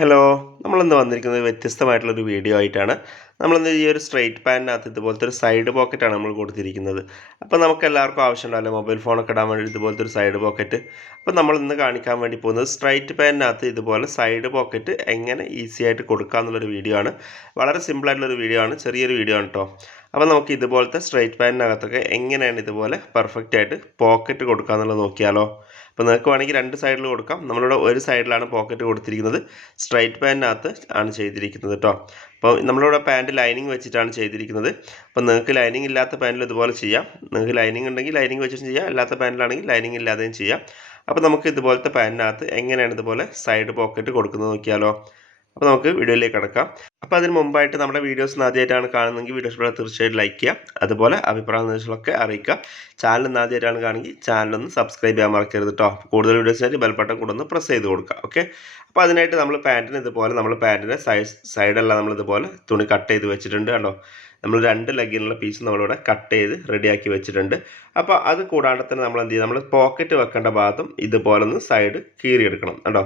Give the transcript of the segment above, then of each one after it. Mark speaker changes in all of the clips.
Speaker 1: Hello നമ്മളിന്ന് വന്നിരിക്കുന്നത് വ്യത്യസ്തമായിട്ടുള്ളൊരു video ആയിട്ടാണ്. നമ്മളിന്ന് ഈ ഒരു സ്ട്രെയിറ്റ് പാന്റിനകത്ത് ഇതുപോലത്തെ ഒരു സൈഡ് പോക്കറ്റാണ് നമ്മൾ കൊടുത്തിരിക്കുന്നത്. അപ്പോൾ നമുക്ക് എല്ലാവർക്കും ആവശ്യമുണ്ടല്ലോ മൊബൈൽ ഫോണൊക്കെ ഇടാൻ വേണ്ടി ഇതുപോലത്തെ ഒരു സൈഡ് പോക്കറ്റ് അപ്പോൾ നമ്മൾ ഇന്ന് കാണിക്കാൻ വേണ്ടി പോകുന്നത് സ്ട്രൈറ്റ് പാന്റിനകത്ത് ഇതുപോലെ സൈഡ് പോക്കറ്റ് എങ്ങനെ ഈസി ആയിട്ട് കൊടുക്കുക എന്നുള്ളൊരു വീഡിയോ ആണ്. വളരെ സിമ്പിളായിട്ടുള്ളൊരു വീഡിയോ ആണ്. ചെറിയൊരു വീഡിയോ ആണ് കേട്ടോ അപ്പോൾ നമുക്ക് ഇതുപോലത്തെ സ്ട്രൈറ്റ് പാന്റിനകത്തൊക്കെ എങ്ങനെയാണ് ഇതുപോലെ പെർഫെക്റ്റ് ആയിട്ട് പോക്കറ്റ് കൊടുക്കുക എന്നുള്ളത് നോക്കിയാലോ. അപ്പോൾ നിങ്ങൾക്ക് വേണമെങ്കിൽ രണ്ട് സൈഡിൽ കൊടുക്കാം. നമ്മളിവിടെ ഒരു സൈഡിലാണ് പോക്കറ്റ് കൊടുത്തിരിക്കുന്നത്. സ്ട്രൈറ്റ് പാന്റിനകത്ത് ആണ് ചെയ്തിരിക്കുന്നത് കേട്ടോ അപ്പോൾ നമ്മളിവിടെ പാന്റ് ലൈനിങ് വെച്ചിട്ടാണ് ചെയ്തിരിക്കുന്നത്. അപ്പോൾ നിങ്ങൾക്ക് ലൈനിങ് ഇല്ലാത്ത പാന്റിൽ ഇതുപോലെ ചെയ്യാം. നിങ്ങൾക്ക് ലൈനിങ് ഉണ്ടെങ്കിൽ ലൈനിങ് വെച്ചിട്ട് ചെയ്യാം. അല്ലാത്ത പാന്റിലാണെങ്കിൽ ലൈനിങ് ഇല്ലാതെയും ചെയ്യാം. അപ്പോൾ നമുക്ക് ഇതുപോലത്തെ പാന്റിനകത്ത് എങ്ങനെയാണ് ഇതുപോലെ സൈഡ് പോക്കറ്റ് കൊടുക്കുന്നത് നോക്കിയാലോ. അപ്പോൾ നമുക്ക് വീഡിയോയിലേക്ക് കിടക്കാം. അപ്പോൾ അതിന് മുമ്പായിട്ട് നമ്മുടെ വീഡിയോസ് ആദ്യമായിട്ടാണ് കാണുന്നതെങ്കിൽ വീഡിയോസ് ഇവിടെ തീർച്ചയായിട്ടും ലൈക്ക് ചെയ്യുക. അതുപോലെ അഭിപ്രായ നിർദ്ദേശങ്ങളൊക്കെ അറിയിക്കുക. ചാനൽ ആദ്യമായിട്ടാണ് കാണുമെങ്കിൽ ചാനലൊന്ന് സബ്സ്ക്രൈബ് ചെയ്യാൻ മറക്കരുത് കേട്ടോ കൂടുതൽ വീഡിയോസ് വീഡിയോസിനായിട്ട് ബെൽബട്ടൺ കൂടെ ഒന്ന് പ്രസ് ചെയ്ത് കൊടുക്കുക. ഓക്കെ അപ്പോൾ അതിനായിട്ട് നമ്മൾ പാന്റിന് ഇതുപോലെ നമ്മൾ പാന്റിന്റെ സൈഡ് സൈഡെല്ലാം നമ്മൾ ഇതുപോലെ തുണി കട്ട് ചെയ്ത് വെച്ചിട്ടുണ്ട് കേട്ടോ നമ്മൾ രണ്ട് ലെഗിനുള്ള പീസ് നമ്മളിവിടെ കട്ട് ചെയ്ത് റെഡിയാക്കി വെച്ചിട്ടുണ്ട്. അപ്പോൾ അത് കൂടാണ്ട് തന്നെ നമ്മൾ എന്ത് ചെയ്യുക നമ്മൾ പോക്കറ്റ് വെക്കേണ്ട ഭാഗത്തും ഇതുപോലെ ഒന്ന് സൈഡ് കീറിയെടുക്കണം കേട്ടോ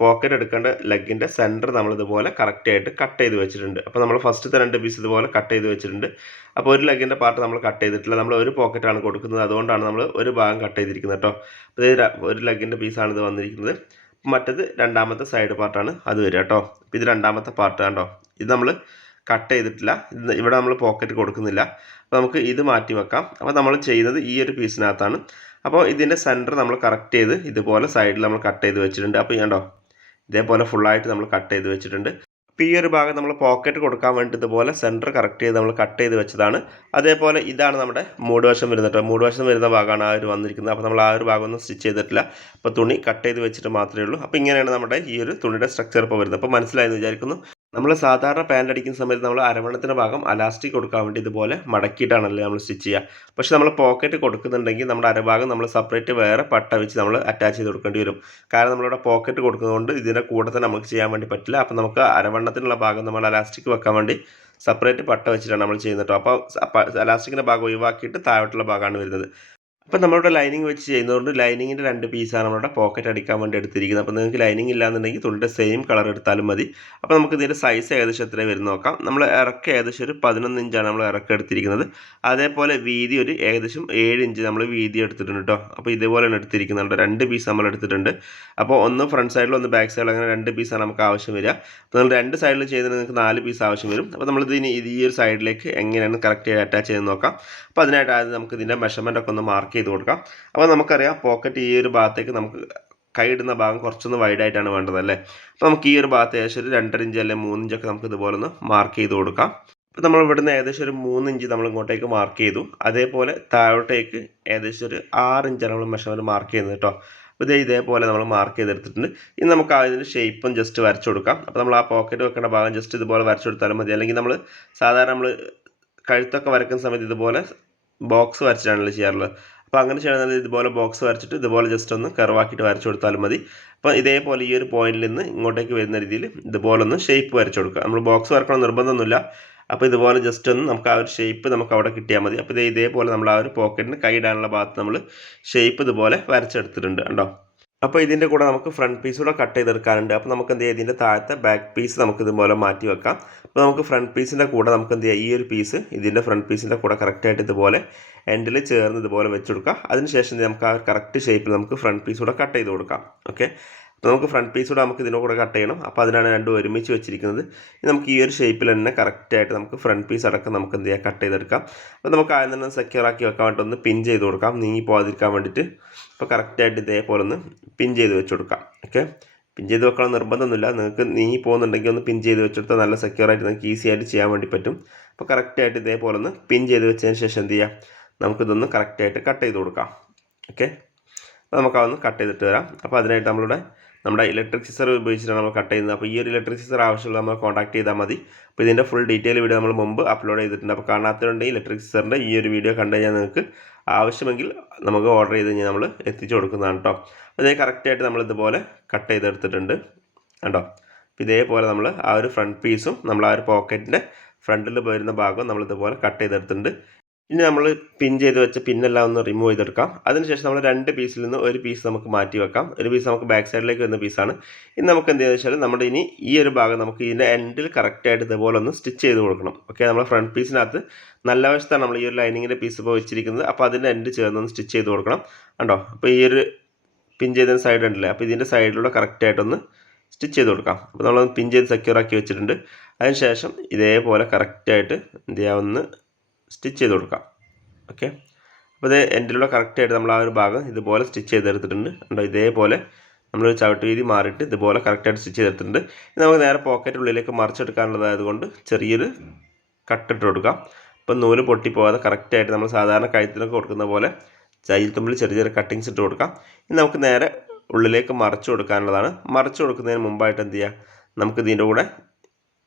Speaker 1: പോക്കറ്റ് എടുക്കേണ്ട ലെഗിന്റെ സെന്റർ നമ്മൾ ഇതുപോലെ കറക്റ്റായിട്ട് കട്ട് ചെയ്ത് വെച്ചിട്ടുണ്ട്. അപ്പോൾ നമ്മൾ ഫസ്റ്റത്തെ രണ്ട് പീസ് ഇതുപോലെ കട്ട് ചെയ്ത് വെച്ചിട്ടുണ്ട്. അപ്പോൾ ഒരു ലെഗിന്റെ പാർട്ട് നമ്മൾ കട്ട് ചെയ്തിട്ടില്ല. നമ്മൾ ഒരു പോക്കറ്റാണ് കൊടുക്കുന്നത്. അതുകൊണ്ടാണ് നമ്മൾ ഒരു ഭാഗം കട്ട് ചെയ്തിരിക്കുന്നത് കേട്ടോ അപ്പോൾ ഒരു ലെഗിന്റെ പീസാണ് ഇത് വന്നിരിക്കുന്നത്. മറ്റത് രണ്ടാമത്തെ സൈഡ് പാർട്ടാണ് അത് വരിക കേട്ടോ ഇത് രണ്ടാമത്തെ പാർട്ട് കണ്ടോ ഇത് നമ്മൾ കട്ട് ചെയ്തിട്ടില്ല. ഇവിടെ നമ്മൾ പോക്കറ്റ് കൊടുക്കുന്നില്ല. അപ്പോൾ നമുക്ക് ഇത് മാറ്റി വെക്കാം. അപ്പോൾ നമ്മൾ ചെയ്യുന്നത് ഈ ഒരു പീസിനകത്താണ് അപ്പോൾ ഇതിന്റെ സെന്റർ നമ്മൾ കറക്റ്റ് ചെയ്ത് ഇതുപോലെ സൈഡിൽ നമ്മൾ കട്ട് ചെയ്ത് വെച്ചിട്ടുണ്ട്. അപ്പോൾ കണ്ടോ? ഇതേപോലെ ഫുള്ളായിട്ട് നമ്മൾ കട്ട് ചെയ്ത് വെച്ചിട്ടുണ്ട്. അപ്പോൾ ഈ ഒരു ഭാഗം നമ്മൾ പോക്കറ്റ് കൊടുക്കാൻ വേണ്ടി ഇതുപോലെ സെന്റർ കറക്റ്റ് ചെയ്ത് നമ്മൾ കട്ട് ചെയ്ത് വെച്ചതാണ്. അതേപോലെ ഇതാണ് നമ്മുടെ മൂട് വശം വരുന്നത് കേട്ടോ. മൂട് വശം വരുന്ന ഭാഗമാണ് ആ ഒരു വന്നിരിക്കുന്നത്. അപ്പോൾ നമ്മൾ ആ ഒരു ഭാഗമൊന്നും സ്റ്റിച്ച് ചെയ്തിട്ടില്ല. അപ്പോൾ തുണി കട്ട് ചെയ്ത് വെച്ചിട്ട് മാത്രമേ ഉള്ളൂ. അപ്പോൾ ഇങ്ങനെയാണ് നമ്മുടെ ഈ ഒരു തുണിയുടെ സ്ട്രക്ചർ ഇപ്പോൾ വരുന്നത്. അപ്പോൾ മനസ്സിലായെന്ന് വിചാരിക്കുന്നു. നമ്മൾ സാധാരണ പാന്റ് അടിക്കുന്ന സമയത്ത് നമ്മൾ അരവണത്തിന്റെ ഭാഗം അലാസ്റ്റിക് കൊടുക്കാൻ വേണ്ടി ഇതുപോലെ മടക്കിയിട്ടാണല്ലോ നമ്മൾ സ്റ്റിച്ച് ചെയ്യുക. പക്ഷേ നമ്മൾ പോക്കറ്റ് കൊടുക്കുന്നുണ്ടെങ്കിൽ നമ്മുടെ അരഭാഗം നമ്മൾ സെപ്പറേറ്റ് വേറെ പട്ട വെച്ച് നമ്മൾ അറ്റാച്ച് ചെയ്ത് കൊടുക്കേണ്ടി വരും. കാരണം നമ്മളിവിടെ പോക്കറ്റ് കൊടുക്കുന്നതുകൊണ്ട് ഇതിന്റെ കൂടെ തന്നെ നമുക്ക് ചെയ്യാൻ വേണ്ടി പറ്റില്ല. അപ്പോൾ നമുക്ക് അരവണ്ണത്തിനുള്ള ഭാഗം നമ്മൾ അലാസ്റ്റിക് വെക്കാൻ വേണ്ടി സെപ്പറേറ്റ് പട്ട വെച്ചിട്ടാണ് നമ്മൾ ചെയ്യുന്നത് കേട്ടോ അപ്പോൾ അലാസ്റ്റിക്കിന്റെ ഭാഗം ഒഴിവാക്കിയിട്ട് താഴോട്ടുള്ള ഭാഗമാണ് വരുന്നത്. അപ്പോൾ നമ്മളിവിടെ ലൈനിങ് വെച്ച് ചെയ്യുന്നതുകൊണ്ട് ലൈനിങ്ങിന്റെ രണ്ട് പീസാണ് നമ്മളുടെ പോക്കറ്റ് അടിക്കാൻ വേണ്ടി എടുത്തിരിക്കുന്നത്. അപ്പോൾ നിങ്ങൾക്ക് ലൈനിങ് ഇല്ലാന്നുണ്ടെങ്കിൽ തുണിയുടെ സെയിം കളർ എടുത്താലും മതി. അപ്പോൾ നമുക്ക് ഇതിന്റെ സൈസ് ഏകദേശം എത്ര വരും നോക്കാം. നമ്മൾ ഇറക്കം ഏകദേശം ഒരു പതിനൊന്ന് ഇഞ്ചാണ് നമ്മൾ ഇറക്കം എടുത്തിരിക്കുന്നത്. അതേപോലെ വീതി ഒരു ഏകദേശം ഏഴ് ഇഞ്ച് നമ്മൾ വീതി എടുത്തിട്ടുണ്ട് കേട്ടോ അപ്പോൾ ഇതേപോലെ ഇതേപോലെയാണ് എടുത്തിരിക്കുന്നുണ്ട് രണ്ട് പീസ് നമ്മൾ എടുത്തിട്ടുണ്ട്. അപ്പോൾ ഒന്ന് ഫ്രണ്ട് സൈഡിൽ ഒന്ന് ബാക്ക് സൈഡിൽ അങ്ങനെ രണ്ട് പീസാണ് നമുക്ക് ആവശ്യം വരിക. അപ്പോൾ നമ്മൾ രണ്ട് സൈഡിൽ ചെയ്തതിന് നിങ്ങൾക്ക് നാല് പീസ് ആവശ്യം വരും. അപ്പോൾ നമ്മൾ ഇതിന് ഈ ഒരു സൈഡിലേക്ക് എങ്ങനെയാണ് കറക്റ്റ് അറ്റാച്ച് ചെയ്ത് നോക്കാം. അപ്പോൾ അതിനായിട്ട് ആദ്യം നമുക്ക് ഇതിന്റെ മെഷർമെന്റ് ഒക്കെ ഒന്ന് മാർക്ക് ചെയ്ത് കൊടുക്കാം. അപ്പോൾ നമുക്കറിയാം പോക്കറ്റ് ഈ ഒരു ഭാഗത്തേക്ക് നമുക്ക് കൈയിടുന്ന ഭാഗം കുറച്ചൊന്ന് വൈഡായിട്ടാണ് വേണ്ടത് അല്ലേ? അപ്പോൾ നമുക്ക് ഈ ഒരു ഭാഗത്ത് ഏകദേശം ഒരു രണ്ടര ഇഞ്ച് അല്ലെങ്കിൽ മൂന്ന് ഇഞ്ചൊക്കെ നമുക്ക് ഇതുപോലെ ഒന്ന് മാർക്ക് ചെയ്ത് കൊടുക്കാം. അപ്പോൾ നമ്മൾ ഇവിടുന്ന് ഏകദേശം ഒരു മൂന്ന് ഇഞ്ച് നമ്മൾ ഇങ്ങോട്ടേക്ക് മാർക്ക് ചെയ്തു. അതേപോലെ താഴോട്ടേക്ക് ഏകദേശം ഒരു ആറ് ഇഞ്ചാണ് നമ്മൾ മെഷർമെന്റ് മാർക്ക് ചെയ്യുന്നത് കേട്ടോ. അപ്പോൾ ഇതേ ഇതേപോലെ നമ്മൾ മാർക്ക് ചെയ്തെടുത്തിട്ടുണ്ട്. ഇനി നമുക്ക് അതിന്റെ ഷേപ്പും ജസ്റ്റ് വരച്ചു കൊടുക്കാം. അപ്പോൾ നമ്മൾ ആ പോക്കറ്റ് വെക്കേണ്ട ഭാഗം ജസ്റ്റ് ഇതുപോലെ വരച്ചു കൊടുത്താലും മതി. അല്ലെങ്കിൽ നമ്മൾ സാധാരണ നമ്മൾ കഴുത്തൊക്കെ വരക്കുന്ന സമയത്ത് ഇതുപോലെ ബോക്സ് വരച്ചിട്ടാണല്ലോ ചെയ്യാറുള്ളത്. അപ്പോൾ അങ്ങനെ ചെയ്യണമെങ്കിൽ ഇതുപോലെ ബോക്സ് വരച്ചിട്ട് ഇതുപോലെ ജസ്റ്റ് ഒന്ന് കറവാക്കിയിട്ട് വരച്ചു കൊടുത്താലും മതി. അപ്പോൾ ഇതേപോലെ ഈ ഒരു പോയിന്റിൽ നിന്ന് ഇങ്ങോട്ടേക്ക് വരുന്ന രീതിയിൽ ഇതുപോലെ ഒന്ന് ഷേപ്പ് വരച്ചു കൊടുക്കുക. നമ്മൾ ബോക്സ് വരക്കണം നിർബന്ധമൊന്നുമില്ല. അപ്പോൾ ഇതുപോലെ ജസ്റ്റ് ഒന്ന് നമുക്ക് ആ ഒരു ഷേപ്പ് നമുക്ക് അവിടെ കിട്ടിയാൽ മതി. അപ്പോൾ ഇതേ ഇതേപോലെ നമ്മൾ ആ ഒരു പോക്കറ്റിന് കൈ ഇടാനുള്ള ഭാഗത്ത് നമ്മൾ ഷേപ്പ് ഇതുപോലെ വരച്ചെടുത്തിട്ടുണ്ട് കണ്ടോ? അപ്പോൾ ഇതിന്റെ കൂടെ നമുക്ക് ഫ്രണ്ട് പീസ് കൂടെ കട്ട് ചെയ്തെടുക്കാനുണ്ട്. അപ്പോൾ നമുക്ക് എന്ത് ചെയ്യാം? ഇതിന്റെ താഴത്തെ ബാക്ക് പീസ് നമുക്ക് ഇതുപോലെ മാറ്റി വെക്കാം. അപ്പോൾ നമുക്ക് ഫ്രണ്ട് പീസിന്റെ കൂടെ നമുക്ക് എന്ത് ചെയ്യാം? ഈ ഒരു പീസ് ഇതിന്റെ ഫ്രണ്ട് പീസിന്റെ കൂടെ കറക്റ്റായിട്ട് ഇതുപോലെ എൻഡിൽ ചേർന്ന് ഇതുപോലെ വെച്ച് കൊടുക്കാം അതിനുശേഷം നമുക്ക് ആ കറക്റ്റ് ഷേപ്പിൽ നമുക്ക് ഫ്രണ്ട് പീസ് കൂടെ കട്ട് ചെയ്ത് കൊടുക്കാം. ഓക്കെ അപ്പോൾ നമുക്ക് ഫ്രണ്ട് പീസ് കൂടെ നമുക്ക് ഇതിന്റെ കൂടെ കട്ട് ചെയ്യണം. അപ്പോൾ അതിനാണ് രണ്ടും ഒരുമിച്ച് വെച്ചിരിക്കുന്നത്. നമുക്ക് ഈ ഒരു ഷേപ്പിൽ തന്നെ കറക്റ്റായിട്ട് നമുക്ക് ഫ്രണ്ട് പീസ് അടക്കം നമുക്ക് എന്ത് ചെയ്യാം? കട്ട് ചെയ്തെടുക്കാം. അപ്പോൾ നമുക്ക് ആദ്യം തന്നെ സെക്യൂർ ആക്കി വെക്കാൻ വേണ്ടി ഒന്ന് പിൻ ചെയ്ത് കൊടുക്കാം. നീങ്ങി പോകാതിരിക്കാൻ വേണ്ടിയിട്ട്. അപ്പോൾ കറക്റ്റായിട്ട് ഇതേപോലെ ഒന്ന് പിൻ ചെയ്ത് വെച്ച് കൊടുക്കാം ഓക്കെ പിൻ ചെയ്ത് വെക്കണം നിർബന്ധമൊന്നുമില്ല. നിങ്ങൾക്ക് നീങ്ങി പോകുന്നുണ്ടെങ്കിൽ ഒന്ന് പിൻ ചെയ്ത് വെച്ചെടുത്താൽ നല്ല സെക്യൂർ ആയിട്ട് നിങ്ങൾക്ക് ഈസി ആയിട്ട് ചെയ്യാൻ വേണ്ടി പറ്റും. അപ്പോൾ കറക്റ്റായിട്ട് ഇതേപോലെ ഒന്ന് പിൻ ചെയ്ത് വെച്ചതിന് ശേഷം എന്ത് ചെയ്യാം? നമുക്കിതൊന്ന് കറക്റ്റായിട്ട് കട്ട് ചെയ്ത് കൊടുക്കാം. ഓക്കെ അപ്പോൾ നമുക്കതൊന്ന് കട്ട് ചെയ്തിട്ട് വരാം. അപ്പോൾ അതിനായിട്ട് നമ്മളുടെ നമ്മുടെ ഇലക്ട്രിക് സിസർ ഉപയോഗിച്ചിട്ടാണ് നമ്മൾ കട്ട് ചെയ്യുന്നത്. അപ്പോൾ ഈ ഒരു ഇലക്ട്രിക് സിസർ ആവശ്യമുള്ള നമ്മൾ കോൺടാക്ട് ചെയ്താൽ മതി. അപ്പോൾ ഇതിന്റെ ഫുൾ ഡീറ്റെയിൽ വീഡിയോ നമ്മൾ മുമ്പ് അപ്ലോഡ് ചെയ്തിട്ടുണ്ട്. അപ്പോൾ കാണാത്തതുണ്ടെങ്കിൽ ഇലക്ട്രിക് സിസറിന്റെ ഈ ഒരു വീഡിയോ കണ്ടു കഴിഞ്ഞാൽ നിങ്ങൾക്ക് ആവശ്യമെങ്കിൽ നമുക്ക് ഓർഡർ ചെയ്ത് കഴിഞ്ഞാൽ നമ്മൾ എത്തിച്ചു കൊടുക്കുന്നതാണ് കേട്ടോ അപ്പോൾ ഇതേ കറക്റ്റായിട്ട് നമ്മൾ ഇതുപോലെ കട്ട് ചെയ്തെടുത്തിട്ടുണ്ട് കണ്ടോ? ഇതേപോലെ നമ്മൾ ആ ഒരു ഫ്രണ്ട് പീസും നമ്മൾ ആ ഒരു പോക്കറ്റിന്റെ ഫ്രണ്ടിൽ വരുന്ന ഭാഗവും നമ്മൾ ഇതുപോലെ കട്ട് ചെയ്തെടുത്തിട്ടുണ്ട്. ഇനി നമ്മൾ പിൻ ചെയ്ത് വെച്ച പിന്നെല്ലാം ഒന്ന് റിമൂവ് ചെയ്തെടുക്കാം. അതിനുശേഷം നമ്മൾ രണ്ട് പീസിൽ നിന്ന് ഒരു പീസ് നമുക്ക് മാറ്റി വെക്കാം. ഒരു പീസ് നമുക്ക് ബാക്ക് സൈഡിലേക്ക് വരുന്ന പീസാണ് ഇനി നമുക്ക് എന്ത് ചെയ്യുന്നത് വെച്ചാൽ നമ്മുടെ ഇനി ഈ ഒരു ഭാഗം നമുക്ക് ഇതിന്റെ എൻഡിൽ കറക്റ്റായിട്ട് ഇതുപോലെ ഒന്ന് സ്റ്റിച്ച് ചെയ്ത് കൊടുക്കണം. ഓക്കെ നമ്മൾ ഫ്രണ്ട് പീസിനകത്ത് നല്ല വശത്താണ് നമ്മൾ ഈ ഒരു ലൈനിങ്ങിന്റെ പീസ് ഇപ്പോൾ വെച്ചിരിക്കുന്നത്. അപ്പോൾ അതിന്റെ എൻഡ് ചേർന്നൊന്ന് സ്റ്റിച്ച് ചെയ്ത് കൊടുക്കണം. കണ്ടോ? അപ്പോൾ ഈ ഒരു പിൻ ചെയ്തതിന് സൈഡ് ഉണ്ടല്ലേ? അപ്പോൾ ഇതിന്റെ സൈഡിലൂടെ കറക്റ്റായിട്ടൊന്ന് സ്റ്റിച്ച് ചെയ്ത് കൊടുക്കാം. അപ്പോൾ നമ്മളൊന്ന് പിൻ ചെയ്ത് സെക്യൂർ ആക്കി വെച്ചിട്ടുണ്ട്. അതിനുശേഷം ഇതേപോലെ കറക്റ്റായിട്ട് എന്ത് ചെയ്യാം? ഒന്ന് സ്റ്റിച്ച് ചെയ്ത് കൊടുക്കാം. ഓക്കെ? അപ്പോൾ ഇത് എൻഡിലൂടെ കറക്റ്റായിട്ട് നമ്മൾ ആ ഒരു ഭാഗം ഇതുപോലെ സ്റ്റിച്ച് ചെയ്തെടുത്തിട്ടുണ്ട്. ഉണ്ടോ ഇതേപോലെ നമ്മളൊരു ചവിട്ട് വീതി മാറിയിട്ട് ഇതുപോലെ കറക്റ്റായിട്ട് സ്റ്റിച്ച് ചെയ്തെടുത്തിട്ടുണ്ട്. ഇനി നമുക്ക് നേരെ പോക്കറ്റ് ഉള്ളിലേക്ക് മറിച്ചെടുക്കാനുള്ളതായതുകൊണ്ട് ചെറിയൊരു കട്ടിട്ട് കൊടുക്കാം. അപ്പോൾ നൂൽ പൊട്ടിപ്പോകാതെ കറക്റ്റായിട്ട് നമ്മൾ സാധാരണ കഴുത്തിനൊക്കെ കൊടുക്കുന്ന പോലെ ചൈൽ തുമ്പിൽ ചെറിയ ചെറിയ കട്ടിങ്സ് ഇട്ട് കൊടുക്കാം. ഇനി നമുക്ക് നേരെ ഉള്ളിലേക്ക് മറിച്ച് കൊടുക്കാനുള്ളതാണ്. മറിച്ച് കൊടുക്കുന്നതിന് മുമ്പായിട്ട് എന്ത് ചെയ്യുക നമുക്ക് ഇതിന്റെ കൂടെ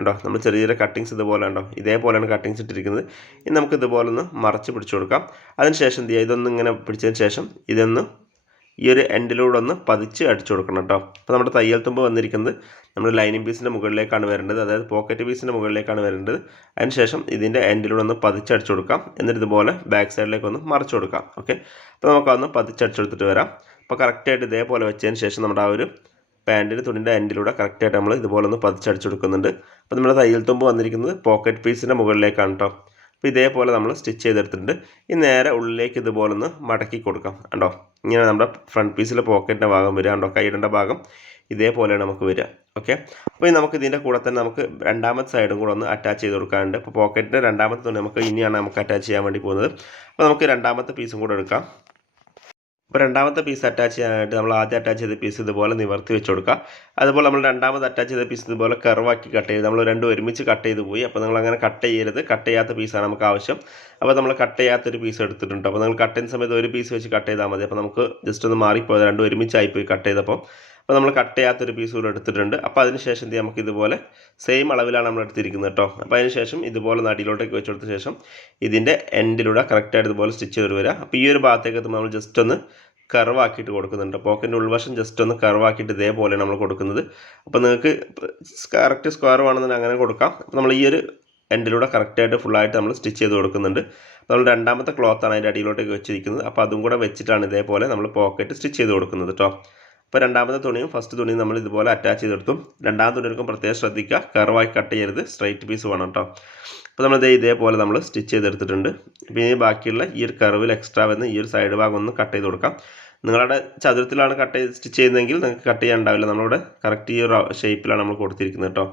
Speaker 1: ഉണ്ടോ നമ്മൾ ചെറിയ ചെറിയ കട്ടിങ്സ് ഇതുപോലെ ഉണ്ടോ ഇതേപോലെയാണ് കട്ടിങ്സ് ഇട്ടിരിക്കുന്നത്. ഇനി നമുക്ക് ഇതുപോലെ ഒന്ന് മറച്ച് പിടിച്ചു കൊടുക്കാം. അതിനുശേഷം എന്ത് ചെയ്യുക ഇതൊന്ന് ഇങ്ങനെ പിടിച്ചതിന് ശേഷം ഇതൊന്ന് ഈ ഒരു എൻഡിലൂടെ ഒന്ന് പതിച്ച് അടിച്ചു കൊടുക്കണം കേട്ടോ. അപ്പോൾ നമ്മുടെ തയ്യൽ തുമ്പ് വന്നിരിക്കുന്നത് നമ്മുടെ ലൈനിങ് പീസിന്റെ മുകളിലേക്കാണ് വരേണ്ടത്. അതായത് പോക്കറ്റ് പീസിന്റെ മുകളിലേക്കാണ് വരേണ്ടത്. അതിനുശേഷം ഇതിന്റെ എൻഡിലൂടെ ഒന്ന് പതിച്ചടിച്ചു കൊടുക്കാം. എന്നിട്ട് ഇതുപോലെ ബാക്ക് സൈഡിലേക്ക് ഒന്ന് മറച്ചു കൊടുക്കാം. ഓക്കെ അപ്പോൾ നമുക്കതൊന്ന് പതിച്ചടിച്ചെടുത്തിട്ട് വരാം. അപ്പോൾ കറക്റ്റായിട്ട് ഇതേപോലെ വെച്ചതിന് ശേഷം നമ്മുടെ ആ ഒരു പാന്റിന്റെ തുണിന്റെ എൻഡിലൂടെ കറക്റ്റായിട്ട് നമ്മൾ ഇതുപോലെ ഒന്ന് പതിച്ചടിച്ചു കൊടുക്കുന്നുണ്ട് അപ്പോൾ നമ്മുടെ തയ്യൽ തുമ്പ് വന്നിരിക്കുന്നത് പോക്കറ്റ് പീസിന്റെ മുകളിലേക്കാണ് കേട്ടോ അപ്പോൾ ഇതേപോലെ നമ്മൾ സ്റ്റിച്ച് ചെയ്തെടുത്തിട്ടുണ്ട്. ഈ നേരെ ഉള്ളിലേക്ക് ഇതുപോലെ ഒന്ന് മടക്കി കൊടുക്കാം കണ്ടോ? ഇങ്ങനെ നമ്മുടെ ഫ്രണ്ട് പീസിലെ പോക്കറ്റിന്റെ ഭാഗം വരിക കണ്ടോ? കൈയിടേണ്ട ഭാഗം ഇതേപോലെയാണ് നമുക്ക് വരിക. ഓക്കെ അപ്പോൾ നമുക്ക് ഇതിന്റെ കൂടെ തന്നെ നമുക്ക് രണ്ടാമത്തെ സൈഡും കൂടെ ഒന്ന് അറ്റാച്ച് ചെയ്ത് കൊടുക്കാനുണ്ട്. അപ്പോൾ പോക്കറ്റിന്റെ രണ്ടാമത്തെ തുണി നമുക്ക് ഇനിയാണ് നമുക്ക് അറ്റാച്ച് ചെയ്യാൻ വേണ്ടി പോകുന്നത്. അപ്പോൾ നമുക്ക് രണ്ടാമത്തെ പീസും കൂടെ എടുക്കാം. അപ്പോൾ രണ്ടാമത്തെ പീസ് അറ്റാച്ച് ചെയ്യാനായിട്ട് നമ്മൾ ആദ്യം അറ്റാച്ച് ചെയ്ത പീസ് ഇതുപോലെ നിവർത്തി വെച്ച് കൊടുക്കുക. അതുപോലെ നമ്മൾ രണ്ടാമത് അറ്റാച്ച് ചെയ്ത പീസ് ഇതുപോലെ കർവാക്കി കട്ട് ചെയ്ത് നമ്മൾ രണ്ടും ഒരുമിച്ച് കട്ട് ചെയ്ത് പോയി. അപ്പോൾ നിങ്ങൾ അങ്ങനെ കട്ട് ചെയ്യരുത്. കട്ട് ചെയ്യാത്ത പീസാണ് നമുക്ക് ആവശ്യം. അപ്പോൾ നമ്മൾ കട്ട് ചെയ്യാത്തൊരു പീസ് എടുത്തിട്ടുണ്ട്. അപ്പോൾ നിങ്ങൾ കട്ട് ചെയ്യുന്ന സമയത്ത് ഒരു പീസ് വെച്ച് കട്ട് ചെയ്താൽ മതി. അപ്പോൾ നമുക്ക് ജസ്റ്റ് ഒന്ന് മാറിപ്പോയത് രണ്ടും ഒരുമിച്ചായിപ്പോയി കട്ട് ചെയ്തപ്പോൾ അപ്പോൾ നമ്മൾ കട്ട് ചെയ്യാത്തൊരു പീസ് കൂടെ എടുത്തിട്ടുണ്ട്. അപ്പോൾ അതിന് ശേഷം എന്ത് നമുക്ക് ഇതുപോലെ സെയിം അളവിലാണ് നമ്മൾ എടുത്തിരിക്കുന്നത് കേട്ടോ. അപ്പോൾ അതിന് ശേഷം ഇതുപോലെ നടിയിലോട്ടേക്ക് വെച്ച് കൊടുത്ത ശേഷം ഇതിന്റെ എൻഡിലൂടെ കറക്റ്റായിട്ട് ഇതുപോലെ സ്റ്റിച്ച് ചെയ്ത് വരിക. അപ്പോൾ ഈ ഒരു ഭാഗത്തേക്ക് നമ്മൾ ജസ്റ്റ് ഒന്ന് കർവാക്കിയിട്ട് കൊടുക്കുന്നുണ്ട്. പോക്കറ്റിന്റെ ഉൾവശം ജസ്റ്റ് ഒന്ന് കർവാക്കിയിട്ട് ഇതേപോലെ നമ്മൾ കൊടുക്കുന്നത്. അപ്പോൾ നിങ്ങൾക്ക് കറക്റ്റ് സ്ക്വയർ വേണമെന്നുണ്ടെങ്കിൽ അങ്ങനെ കൊടുക്കാം. അപ്പോൾ നമ്മൾ ഈ ഒരു എൻഡിലൂടെ കറക്റ്റായിട്ട് ഫുള്ളായിട്ട് നമ്മൾ സ്റ്റിച്ച് ചെയ്ത് കൊടുക്കുന്നുണ്ട്. നമ്മൾ രണ്ടാമത്തെ ക്ലോത്താണ് അതിന്റെ അടിയിലോട്ടേക്ക് വെച്ചിരിക്കുന്നത്. അപ്പോൾ അതും കൂടെ വെച്ചിട്ടാണ് ഇതേപോലെ നമ്മൾ പോക്കറ്റ് സ്റ്റിച്ച് ചെയ്ത് കൊടുക്കുന്നത് കേട്ടോ. അപ്പോൾ രണ്ടാമത്തെ തുണിയും ഫസ്റ്റ് തുണിയും നമ്മൾ ഇതുപോലെ അറ്റാച്ച് ചെയ്തെടുത്തും. രണ്ടാമത്തെ തുണിക്കും പ്രത്യേകം ശ്രദ്ധിക്കുക. കർവായി കട്ട് ചെയ്യരുത്. സ്ട്രൈറ്റ് പീസ് വേണം കേട്ടോ അപ്പോൾ നമ്മൾ ഇതേ ഇതേപോലെ നമ്മൾ സ്റ്റിച്ച് ചെയ്തെടുത്തിട്ടുണ്ട്. പിന്നെ ബാക്കിയുള്ള ഈ ഒരു കർവിൽ എക്സ്ട്രാ വന്ന് ഈ ഒരു സൈഡ് ഭാഗം ഒന്ന് കട്ട് ചെയ്ത് കൊടുക്കാം. നിങ്ങളുടെ ചതുരത്തിലാണ് കട്ട് ചെയ്ത് സ്റ്റിച്ച് ചെയ്യുന്നതെങ്കിൽ നിങ്ങൾക്ക് കട്ട് ചെയ്യാൻ ഉണ്ടാവില്ല. നമ്മളിവിടെ കറക്റ്റ് ഈ ഒരു ഷേപ്പിലാണ് നമ്മൾ കൊടുത്തിരിക്കുന്നത് കേട്ടോ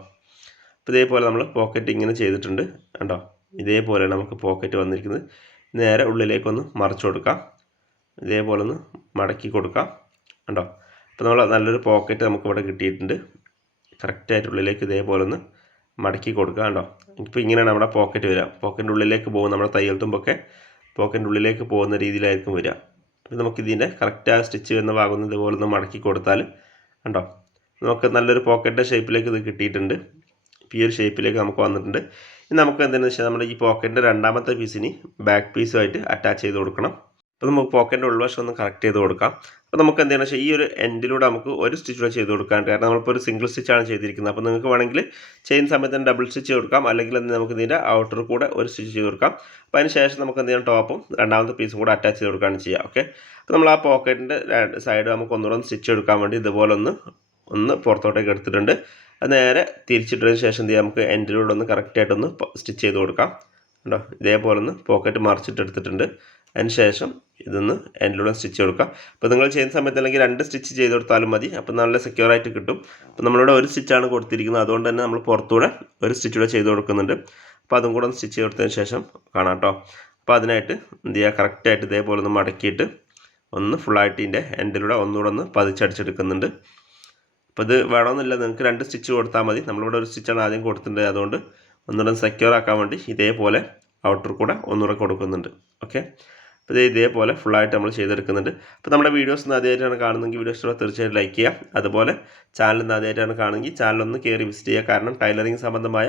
Speaker 1: അപ്പോൾ ഇതേപോലെ നമ്മൾ പോക്കറ്റ് ഇങ്ങനെ ചെയ്തിട്ടുണ്ട്. കേട്ടോ ഇതേപോലെ നമുക്ക് പോക്കറ്റ് വന്നിരിക്കുന്നത്. നേരെ ഉള്ളിലേക്കൊന്ന് മറച്ചു കൊടുക്കാം. ഇതേപോലെ ഒന്ന് മടക്കി കൊടുക്കാം. കണ്ടോ? അപ്പോൾ നമ്മൾ നല്ലൊരു പോക്കറ്റ് നമുക്കിവിടെ കിട്ടിയിട്ടുണ്ട്. കറക്റ്റായിട്ട് ഉള്ളിലേക്ക് ഇതേപോലെ ഒന്ന് മടക്കി കൊടുക്കുക കേട്ടോ ഇപ്പോൾ ഇങ്ങനെയാണ് നമ്മുടെ പോക്കറ്റ് വരിക. പോക്കറ്റിന്റെ ഉള്ളിലേക്ക് പോകും നമ്മുടെ തയ്യൽ തുമ്പൊക്കെ പോക്കറ്റിന്റെ ഉള്ളിലേക്ക് പോകുന്ന രീതിയിലായിരിക്കും വരിക. അപ്പോൾ നമുക്കിതിന്റെ കറക്റ്റായ സ്റ്റിച്ച് വരുന്ന ഭാഗം ഇതുപോലെ ഒന്ന് മടക്കി കൊടുത്താൽ കണ്ടോ? നമുക്ക് നല്ലൊരു പോക്കറ്റിന്റെ ഷേപ്പിലേക്ക് ഇത് കിട്ടിയിട്ടുണ്ട്. ഈ ഒരു ഷേപ്പിലേക്ക് നമുക്ക് വന്നിട്ടുണ്ട്. ഇനി നമുക്ക് എന്താണെന്ന് വെച്ചാൽ നമ്മുടെ ഈ പോക്കറ്റിന്റെ രണ്ടാമത്തെ പീസിന് ബാക്ക് പീസുമായിട്ട് അറ്റാച്ച് ചെയ്ത് കൊടുക്കണം. അപ്പോൾ നമുക്ക് പോക്കറ്റിന്റെ ഉൾവശം ഒന്ന് കറക്റ്റ് ചെയ്ത് കൊടുക്കാം. അപ്പോൾ നമുക്ക് എന്ത് ചെയ്യണം ഈ ഒരു എൻഡിലൂടെ നമുക്ക് ഒരു സ്റ്റിച്ച് കൂടെ ചെയ്ത് കൊടുക്കാം കാരണം നമ്മളിപ്പോൾ ഒരു സിംഗിൾ സ്റ്റിച്ചാണ് ചെയ്തിരിക്കുന്നത്. അപ്പോൾ നിങ്ങൾക്ക് വേണമെങ്കിൽ ചെയിൻ സമയത്ത് തന്നെ ഡബിൾ സ്റ്റിച്ച് കൊടുക്കാം. അല്ലെങ്കിൽ നമുക്ക് ഇതിന്റെ ഔട്ടർ കൂടെ ഒരു സ്റ്റിച്ച് ചെയ്ത് കൊടുക്കാം. അപ്പോൾ അതിന് ശേഷം നമുക്ക് എന്ത് ചെയ്യണം ടോപ്പും രണ്ടാമത്തെ പീസും കൂടെ അറ്റാച്ച് ചെയ്ത് കൊടുക്കുകയാണ് ചെയ്യുക ഓക്കെ അപ്പോൾ നമ്മൾ ആ പോക്കറ്റിന്റെ സൈഡ് നമുക്ക് ഒന്നുകൂടെ ഒന്ന് സ്റ്റിച്ച് എടുക്കാൻ വേണ്ടി ഇതുപോലെ ഒന്ന് ഒന്ന് പുറത്തോട്ടേക്ക് എടുത്തിട്ടുണ്ട്. അത് നേരെ തിരിച്ചിട്ടതിന് ശേഷം എന്ത് ചെയ്യാം നമുക്ക് എൻഡിലൂടെ ഒന്ന് കറക്റ്റായിട്ടൊന്ന് സ്റ്റിച്ച് ചെയ്ത് കൊടുക്കാം. കേട്ടോ ഇതേപോലെ ഒന്ന് പോക്കറ്റ് മറിച്ചിട്ട് എടുത്തിട്ടുണ്ട്. അതിന് ശേഷം ഇതൊന്ന് എൻഡിലൂടെ സ്റ്റിച്ച് കൊടുക്കാം. അപ്പോൾ നിങ്ങൾ ചെയ്യുന്ന സമയത്ത് അല്ലെങ്കിൽ രണ്ട് സ്റ്റിച്ച് ചെയ്ത് കൊടുത്താലും മതി. അപ്പോൾ നല്ല സെക്യൂർ ആയിട്ട് കിട്ടും. അപ്പോൾ നമ്മളിവിടെ ഒരു സ്റ്റിച്ചാണ് കൊടുത്തിരിക്കുന്നത്. അതുകൊണ്ട് തന്നെ നമ്മൾ പുറത്തൂടെ ഒരു സ്റ്റിച്ച് കൂടെ ചെയ്ത് കൊടുക്കുന്നുണ്ട്. അപ്പോൾ അതും കൂടെ ഒന്ന് സ്റ്റിച്ച് കൊടുത്തതിന് ശേഷം കാണാം കേട്ടോ. അപ്പോൾ അതിനായിട്ട് എന്ത് ചെയ്യുക? കറക്റ്റായിട്ട് ഇതേപോലെ ഒന്ന് മടക്കിയിട്ട് ഒന്ന് ഫുള്ളായിട്ട് ഇതിന്റെ എൻഡിലൂടെ ഒന്നുകൂടെ ഒന്ന് പതിച്ചടിച്ചെടുക്കുന്നുണ്ട്. അപ്പോൾ ഇത് വേണമെന്നില്ല. നിങ്ങൾക്ക് രണ്ട് സ്റ്റിച്ച് കൊടുത്താൽ മതി. നമ്മളിവിടെ ഒരു സ്റ്റിച്ചാണ് ആദ്യം കൊടുത്തിട്ടുണ്ട് അതുകൊണ്ട് ഒന്നുകൂടെ സെക്യൂർ ആക്കാൻ വേണ്ടി ഇതേപോലെ ഔട്ടർ കൂടെ ഒന്നുകൂടെ കൊടുക്കുന്നുണ്ട്. ഓക്കെ അപ്പോൾ ഇത് ഇതേപോലെ ഫുള്ളായിട്ട് നമ്മൾ ചെയ്തെടുക്കുന്നുണ്ട്. അപ്പോൾ നമ്മുടെ വീഡിയോസ് ഒന്ന് ആദ്യമായിട്ടാണ് കാണുന്നതെങ്കിൽ വീഡിയോസ് തീർച്ചയായിട്ടും ലൈക്ക് ചെയ്യാം അതുപോലെ ചാനൽ ഒന്ന് ആദ്യമായിട്ടാണ് കാണുമെങ്കിൽ ചാനലൊന്ന് കയറി വിസിറ്റ് ചെയ്യുക. കാരണം ടൈലറിംഗ് സംബന്ധമായ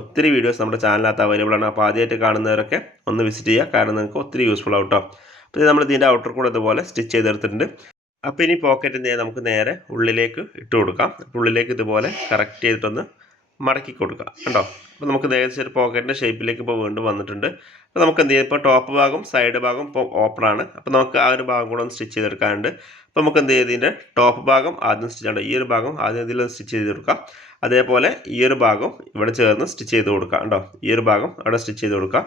Speaker 1: ഒത്തിരി വീഡിയോസ് നമ്മുടെ ചാനലിനകത്ത് അവൈലബിൾ ആണ്. അപ്പോൾ ആദ്യമായിട്ട് കാണുന്നവരൊക്കെ ഒന്ന് വിസിറ്റ് ചെയ്യുക. കാരണം നിങ്ങൾക്ക് ഒത്തിരി യൂസ്ഫുൾ ആവും കേട്ടോ അപ്പോൾ നമ്മൾ ഇതിന്റെ ഔട്ടർ കൂടെ അതുപോലെ സ്റ്റിച്ച് ചെയ്തെടുത്തിട്ടുണ്ട്. അപ്പോൾ ഇനി പോക്കറ്റ് എന്ത് നമുക്ക് നേരെ ഉള്ളിലേക്ക് ഇട്ട് കൊടുക്കാം. ഉള്ളിലേക്ക് ഇതുപോലെ കറക്റ്റ് ചെയ്തിട്ടൊന്ന് മടക്കി കൊടുക്കുക കണ്ടോ? അപ്പോൾ നമുക്ക് ഏകദേശം ഒരു പോക്കറ്റിന്റെ ഷേപ്പിലേക്ക് ഇപ്പോൾ വീണ്ടും വന്നിട്ടുണ്ട്. അപ്പോൾ നമുക്ക് എന്ത് ചെയ്യാം? ഇപ്പോൾ ടോപ്പ് ഭാഗം സൈഡ് ഭാഗം ഇപ്പോൾ ഓപ്പൺ ആണ്. അപ്പോൾ നമുക്ക് ആ ഒരു ഭാഗം കൂടെ ഒന്ന് സ്റ്റിച്ച് ചെയ്തെടുക്കാനുണ്ട്. അപ്പോൾ നമുക്ക് എന്ത് ചെയ്യാം ഇതിന്റെ ടോപ്പ് ഭാഗം ആദ്യം സ്റ്റിച്ച് ചെയ്യണം. ഈ ഒരു ഭാഗം ആദ്യം ഇതിൽ സ്റ്റിച്ച് ചെയ്ത് കൊടുക്കാം. അതേപോലെ ഈ ഒരു ഭാഗം ഇവിടെ ചേർന്ന് സ്റ്റിച്ച് ചെയ്ത് കൊടുക്കുക കേട്ടോ ഈ ഒരു ഭാഗം അവിടെ സ്റ്റിച്ച് ചെയ്ത് കൊടുക്കാം.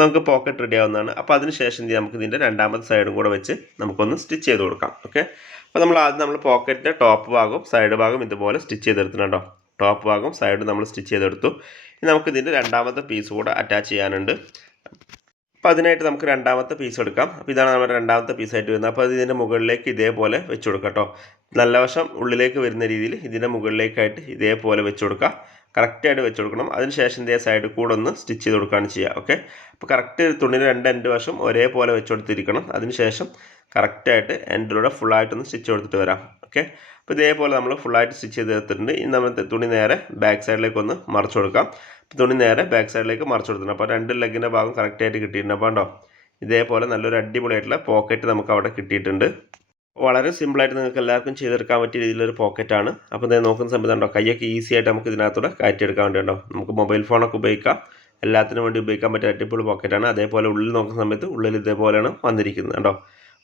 Speaker 1: നമുക്ക് പോക്കറ്റ് റെഡി ആവുന്നതാണ്. അപ്പോൾ അതിന് ശേഷം എന്ത് നമുക്ക് ഇതിന്റെ രണ്ടാമത്തെ സൈഡും കൂടെ വെച്ച് നമുക്കൊന്ന് സ്റ്റിച്ച് ചെയ്ത് കൊടുക്കാം. ഓക്കെ അപ്പോൾ നമ്മൾ ആദ്യം നമ്മൾ പോക്കറ്റിന്റെ ടോപ്പ് ഭാഗവും സൈഡ് ഭാഗം ഇതുപോലെ സ്റ്റിച്ച് ചെയ്തെടുത്തിട്ടുണ്ടോ. ടോപ്പ് ഭാഗം സൈഡ് നമ്മൾ സ്റ്റിച്ച് ചെയ്തെടുത്തു. ഇനി നമുക്ക് ഇതിന്റെ രണ്ടാമത്തെ പീസ് കൂടെ അറ്റാച്ച് ചെയ്യാനുണ്ട്. അപ്പോൾ അതിനായിട്ട് നമുക്ക് രണ്ടാമത്തെ പീസ് എടുക്കാം. അപ്പോൾ ഇതാണ് നമ്മുടെ രണ്ടാമത്തെ പീസായിട്ട് വരുന്നത്. അപ്പോൾ അത് ഇതിന്റെ മുകളിലേക്ക് ഇതേപോലെ വെച്ച് കൊടുക്കാം കേട്ടോ നല്ല വശം ഉള്ളിലേക്ക് വരുന്ന രീതിയിൽ ഇതിന്റെ മുകളിലേക്കായിട്ട് ഇതേപോലെ വെച്ച് കൊടുക്കുക കറക്റ്റായിട്ട് വെച്ച് കൊടുക്കണം. അതിനുശേഷം ഇതേ സൈഡിൽ കൂടെ ഒന്ന് സ്റ്റിച്ച് ചെയ്ത് കൊടുക്കുകയാണ് ചെയ്യുക. ഓക്കെ അപ്പോൾ കറക്റ്റ് തുണിയുടെ രണ്ട് എൻഡ് വശം ഒരേപോലെ വെച്ച് കൊടുത്തിരിക്കണം. അതിനുശേഷം കറക്റ്റായിട്ട് എൻഡിലൂടെ ഫുള്ളായിട്ടൊന്ന് സ്റ്റിച്ച് കൊടുത്തിട്ട് വരാം. ഓക്കെ അപ്പോൾ ഇതേപോലെ നമ്മൾ ഫുള്ളായിട്ട് സ്റ്റിച്ച് ചെയ്ത് എടുത്തിട്ടുണ്ട്. ഇനി നമ്മൾ തുണി നേരെ ബാക്ക് സൈഡിലേക്ക് ഒന്ന് മറച്ചു കൊടുക്കാം. തുണി നേരെ ബാക്ക് സൈഡിലേക്ക് മറച്ചു കൊടുത്തിട്ടുണ്ട്. അപ്പോൾ രണ്ട് ലെഗിന്റെ ഭാഗം കറക്റ്റായിട്ട് കിട്ടിയിട്ടുണ്ട്. അപ്പോൾ ഉണ്ടോ ഇതേപോലെ നല്ലൊരു അടിപൊളിയായിട്ടുള്ള പോക്കറ്റ് നമുക്ക് അവിടെ കിട്ടിയിട്ടുണ്ട്. വളരെ സിമ്പിളായിട്ട് നിങ്ങൾക്ക് എല്ലാവർക്കും ചെയ്തെടുക്കാൻ പറ്റിയ രീതിയിലൊരു പോക്കറ്റാണ്. അപ്പോൾ ഇത് നോക്കുന്ന സമയത്ത് ഉണ്ടോ കൈയൊക്കെ ഈസി ആയിട്ട് നമുക്ക് ഇതിനകത്തൂടെ കയറ്റിയെടുക്കാൻ വേണ്ടി ഉണ്ടോ നമുക്ക് മൊബൈൽ ഫോണൊക്കെ ഉപയോഗിക്കാം. എല്ലാത്തിനും വേണ്ടി ഉപയോഗിക്കാൻ പറ്റിയ അടിപൊളി പോക്കറ്റാണ്. അതേപോലെ ഉള്ളിൽ നോക്കുന്ന സമയത്ത് ഉള്ളിൽ ഇതേപോലെയാണ് വന്നിരിക്കുന്നത് കേട്ടോ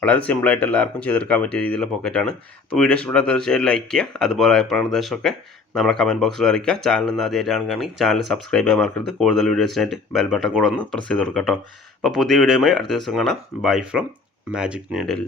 Speaker 1: വളരെ സിമ്പിളായിട്ട് എല്ലാവർക്കും ചെയ്തെടുക്കാൻ പറ്റിയ രീതിയിലുള്ള പോക്കറ്റാണ്. അപ്പോൾ വീഡിയോ ഇഷ്ടപ്പെട്ടാൽ തീർച്ചയായും ലൈക്ക് ചെയ്യുക. അതുപോലെ അഭിപ്രായ നിർദ്ദേശമൊക്കെ നമ്മുടെ കമന്റ് ബോക്സിൽ അറിയിക്കുക. ചാനൽ നിന്ന് ആദ്യമായിട്ടാണ് കാണുകയും ചാനൽ സബ്സ്ക്രൈബ് ചെയ്യാൻ മറക്കരുത്. കൂടുതൽ വീഡിയോസിനായിട്ട് ബെൽ ബട്ടൺ കൂടെ ഒന്ന് പ്രസ് ചെയ്ത് കൊടുക്കാം കേട്ടോ. അപ്പോൾ പുതിയ വീഡിയോയുമായി അടുത്ത ദിവസം കാണാം. Bye from magic needle